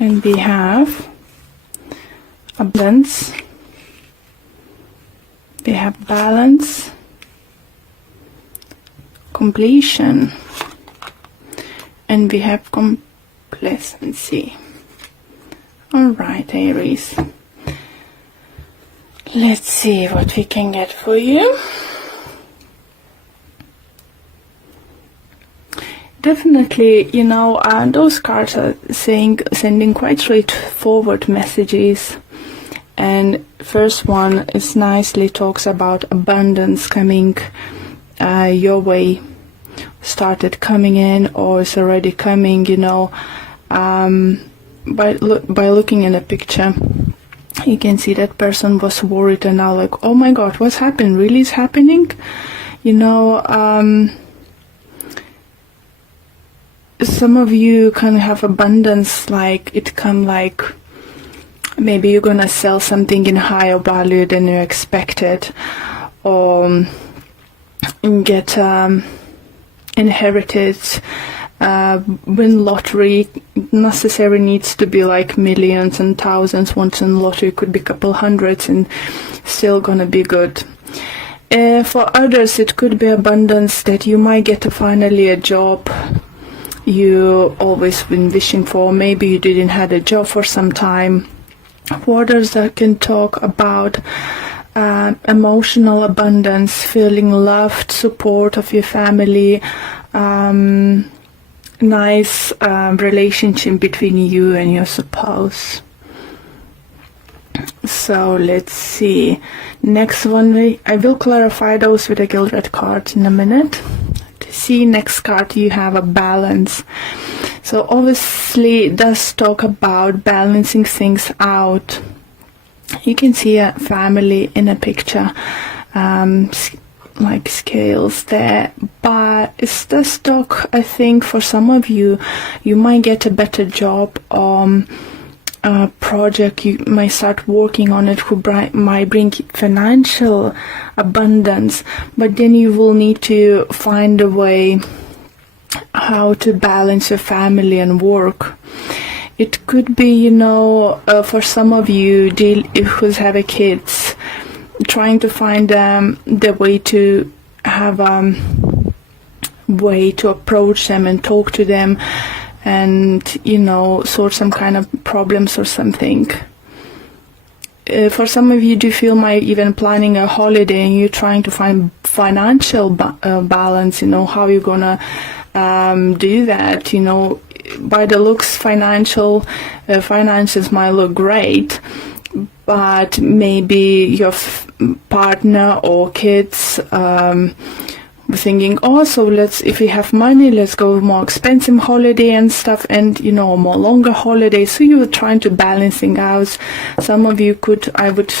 And we have abundance, we have balance, completion, and we have complacency. All right, Aries. Let's see what we can get for you. Definitely, you know, those cards are sending quite straightforward messages. And first one is nicely talks about abundance coming your way, started coming in or is already coming, you know. By looking in a picture, you can see that person was worried and now like, oh my god, what's happened? Really is happening? You know, some of you can have abundance, like it come like maybe you're gonna sell something in higher value than you expected, or get inherited, win lottery. Necessarily needs to be like millions and thousands. Once in lottery could be a couple hundreds and still gonna be good. For others it could be abundance that you might get finally a job you always been wishing for. Maybe you didn't have a job for some time. For others, I can talk about emotional abundance, feeling loved, support of your family, nice relationship between you and your spouse. So let's see. Next one, I will clarify those with a gilded card in a minute. See, next card you have a balance. So obviously it does talk about balancing things out. You can see a family in a picture, like scales there, but it does talk, I think for some of you, you might get a better job, a project you might start working on it who might bring financial abundance, but then you will need to find a way how to balance your family and work. It could be, you know, for some of you who have kids, trying to find the way to have way to approach them and talk to them and, you know, sort some kind of problems or something. For some of you, do feel might even planning a holiday and you're trying to find financial balance, you know, how you're gonna do that. You know, by the looks, finances might look great, but maybe your partner or kids thinking, oh, so if we have money, let's go more expensive holiday and stuff, and, you know, more longer holiday. So you're trying to balancing out. Some of you I would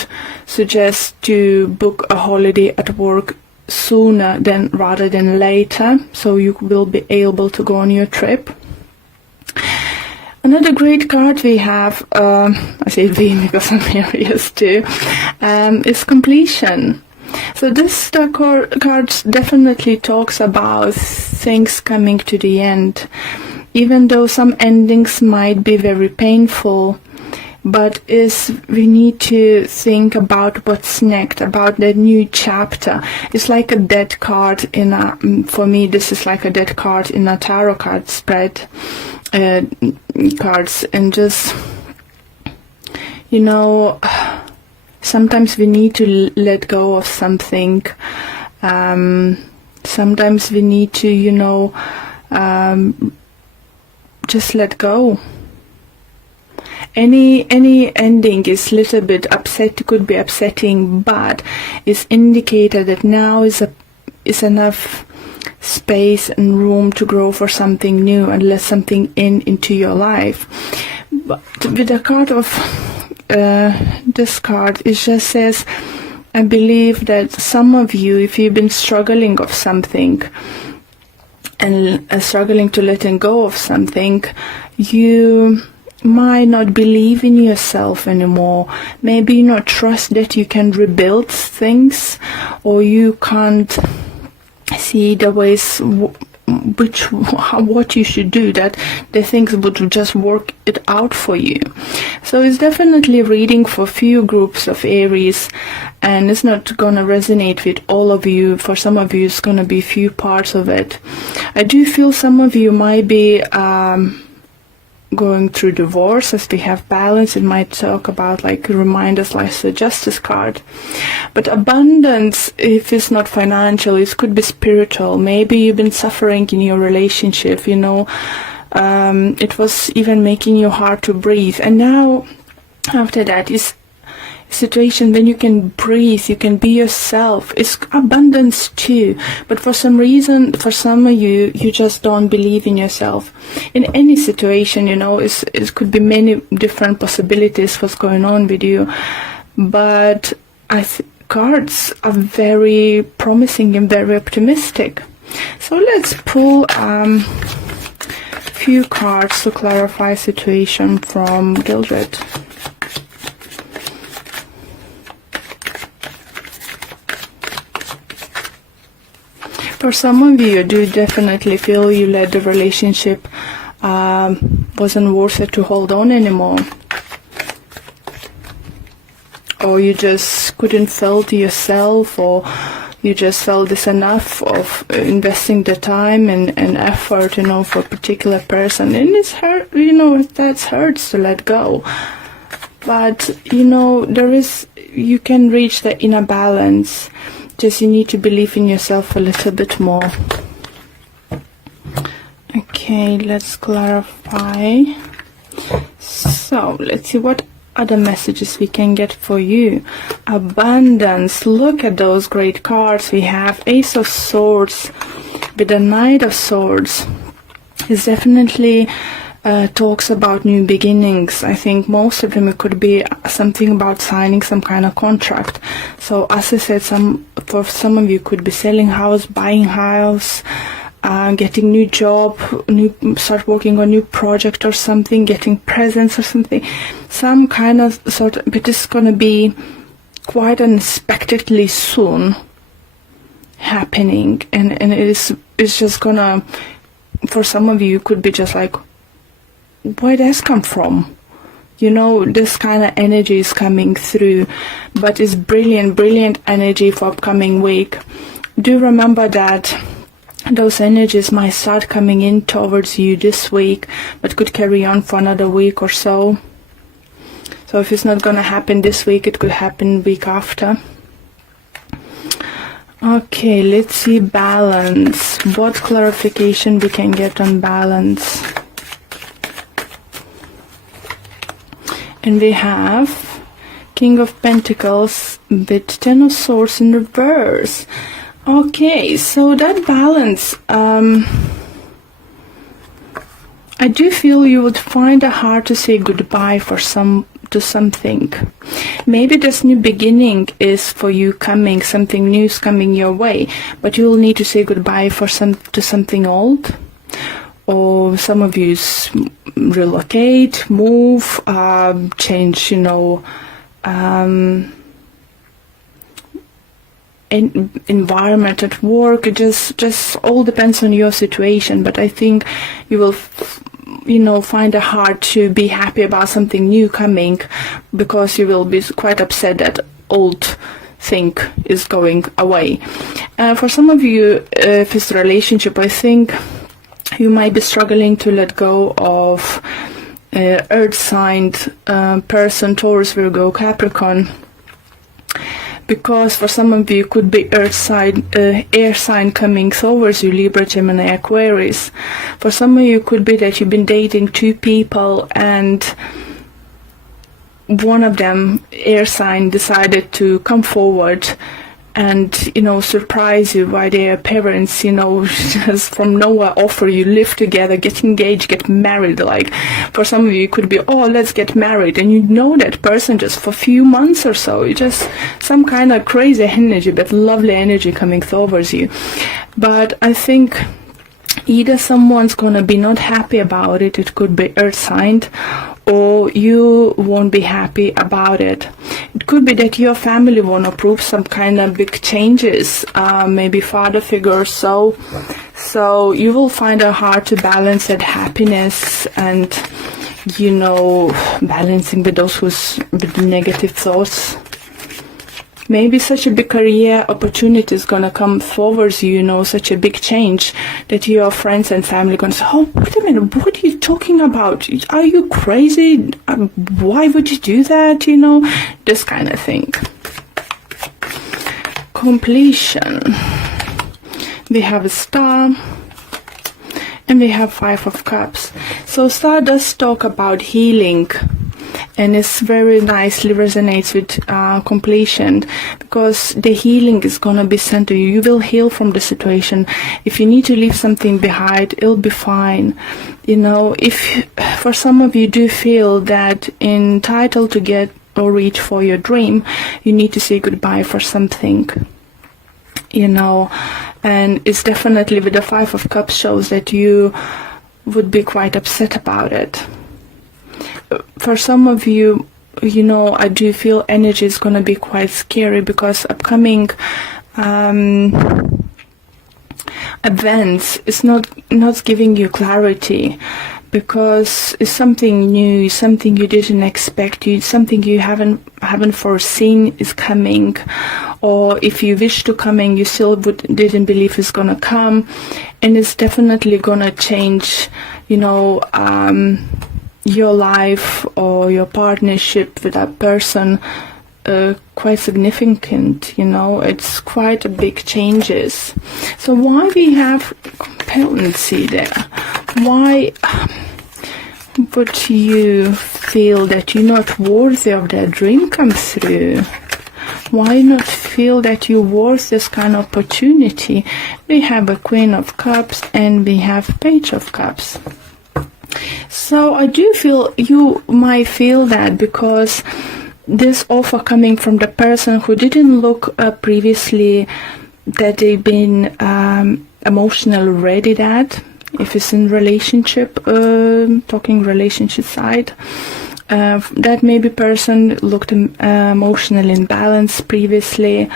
suggest to book a holiday at work sooner rather than later, so you will be able to go on your trip. Another great card we have, I say we because I'm Aries too, is completion. So this card definitely talks about things coming to the end, even though some endings might be very painful. But we need to think about what's next, about the new chapter. It's like a dead card for me, this is like a dead card in a tarot card spread, cards, and just, you know, sometimes we need to let go of something. Sometimes we need to, you know, just let go. Any ending is little bit could be upsetting, but it's indicated that now is enough space and room to grow for something new and let something into your life. But with the card of this card, it just says, I believe that some of you, if you've been struggling of something and struggling to letting go of something, you might not believe in yourself anymore. Maybe you not trust that you can rebuild things, or you can't see the ways what you should do, that the things would just work it out for you. So it's definitely reading for few groups of Aries, and it's not gonna resonate with all of you. For some of you, it's gonna be few parts of it. I do feel some of you might be going through divorce. As we have balance, it might talk about, like, remind us, like the Justice card. But abundance, if it's not financial, it could be spiritual. Maybe you've been suffering in your relationship, it was even making you hard to breathe, and now after that is situation when you can breathe, you can be yourself. It's abundance too, but for some reason, for some of you, you just don't believe in yourself. In any situation, it could be many different possibilities what's going on with you, but cards are very promising and very optimistic. So let's pull a few cards to clarify situation from Gildred. For some of you, do definitely feel you let the relationship wasn't worth it to hold on anymore, or you just couldn't feel to yourself, or you just felt this enough of investing the time and effort, for a particular person, and it's hurt. That hurts to let go. But you can reach the inner balance. Just you need to believe in yourself a little bit more. Okay, let's clarify. So let's see what other messages we can get for you. Abundance. Look at those great cards we have. Ace of Swords with the Knight of Swords. It's definitely talks about new beginnings. I think most of them, it could be something about signing some kind of contract. So as I said, for some of you could be selling house, buying house, getting new job, start working on new project or something, getting presents or something, some kind of but it's gonna be quite unexpectedly soon happening, and it's just gonna, for some of you, it could be just like, where does come from? This kind of energy is coming through, but it's brilliant energy for upcoming week. Do remember that those energies might start coming in towards you this week, but could carry on for another week or so. So if it's not going to happen this week, it could happen week after. Okay, let's see balance. What clarification we can get on balance? And we have King of Pentacles with Ten of Swords in reverse. Okay, so that balance, I do feel you would find it hard to say goodbye to something. Maybe this new beginning is for you coming, something new is coming your way, but you will need to say goodbye to something old. Or some of you relocate, move, change, environment at work. It just all depends on your situation. But I think you will, find it hard to be happy about something new coming, because you will be quite upset that old thing is going away. For some of you, if it's a relationship, I think you might be struggling to let go of earth sign person, Taurus, Virgo, Capricorn, because for some of you could be earth sign, air sign coming towards you, Libra, Gemini, Aquarius. For some of you could be that you've been dating two people and one of them, air sign, decided to come forward and surprise you by their parents, just from nowhere offer you live together, get engaged, get married. Like for some of you it could be, let's get married, and that person just for a few months or so. You just some kind of crazy energy, but lovely energy coming towards you. But I think either someone's gonna be not happy about it, it could be earth signed, or you won't be happy about it. It could be that your family won't approve some kind of big changes, maybe father figure or so. So you will find it hard to balance that happiness and, you know, balancing with those with negative thoughts. Maybe such a big career opportunity is going to come forward you, you know, such a big change that your friends and family going to say, oh, wait a minute, what are you talking about? Are you crazy? Why would you do that? You know, this kind of thing. Completion. We have a star. And we have 5 of Cups. So star does talk about healing. And it's very nicely resonates with completion, because the healing is going to be sent to you. You will heal from the situation. If you need to leave something behind, it'll be fine. You know, if for some of you do feel that entitled to get or reach for your dream, you need to say goodbye for something. You know, and it's definitely with the 5 of Cups shows that you would be quite upset about it. For some of you, you know, I do feel energy is going to be quite scary, because upcoming events is not giving you clarity, because it's something new, something you didn't expect, something you haven't foreseen is coming, or if you wish to coming, you still didn't believe it's gonna come, and it's definitely gonna change, you know, your life or your partnership with that person, quite significant, you know, it's quite a big changes. So why we have competency there? Why would you feel that you're not worthy of that dream come through? Why not feel that you're worth this kind of opportunity? We have a Queen of Cups and we have Page of Cups. So I do feel you might feel that, because this offer coming from the person who didn't look previously that they've been emotionally ready, that if it's in relationship, talking relationship side, that maybe person looked emotionally imbalanced previously,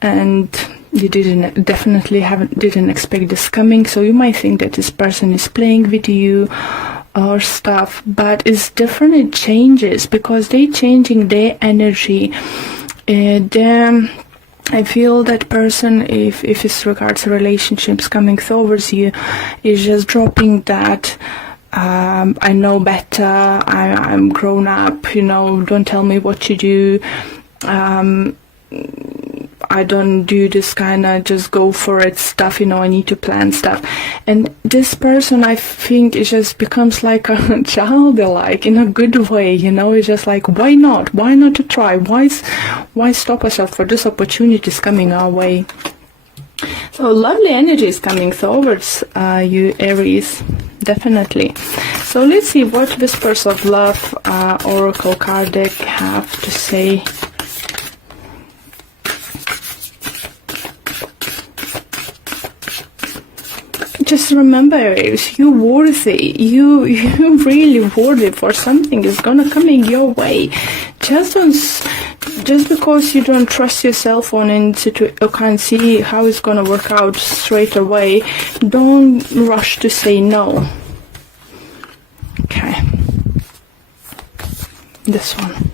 and you didn't expect this coming. So you might think that this person is playing with you or stuff, but it's different. It changes because they changing their energy. I feel that person, if it's regards to relationships coming towards you, is just dropping that I know better, I'm grown up, you know, don't tell me what to do, I don't do this kind of just go for it stuff, you know, I need to plan stuff. And this person, I think, it just becomes like a childlike in a good way, you know. It's just like, why not to try, why stop ourselves for this opportunities coming our way. So lovely energy is coming towards you, Aries, definitely. So let's see what Whispers of Love Oracle card deck have to say. Just remember, Aries, you're worthy. You really worthy for something is gonna come in your way. Just because you don't trust yourself on or can't see how it's gonna work out straight away, don't rush to say no. Okay. This one.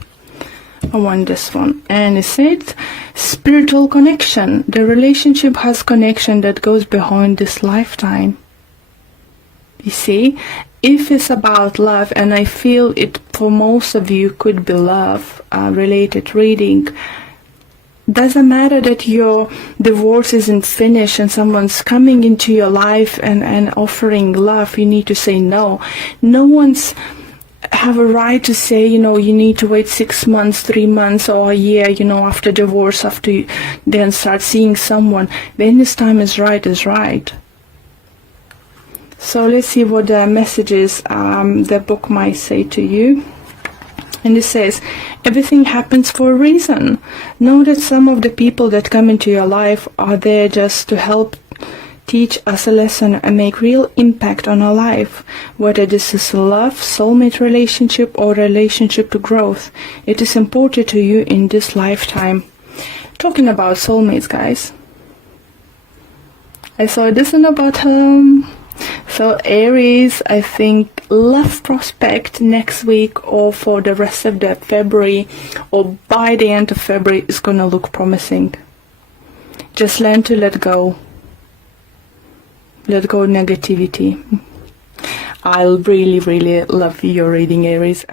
I want this one. And it said spiritual connection. The relationship has connection that goes beyond this lifetime. You see, if it's about love, and I feel it for most of you could be love related reading, doesn't matter that your divorce isn't finished and someone's coming into your life and offering love, you need to say no. No one's have a right to say, you know, you need to wait 6 months, 3 months, or a year, you know, after divorce, after you then start seeing someone. When this time is right, is right. So let's see what the messages the book might say to you. And it says, everything happens for a reason. Know that some of the people that come into your life are there just to help teach us a lesson and make real impact on our life, whether this is love, soulmate relationship, or relationship to growth. It is important to you in this lifetime. Talking about soulmates, guys, I saw it isn't about so Aries, I think love prospect next week or for the rest of the February or by the end of February is gonna look promising. Just learn to let go. Let go of negativity. I'll really, really love your reading, Aries.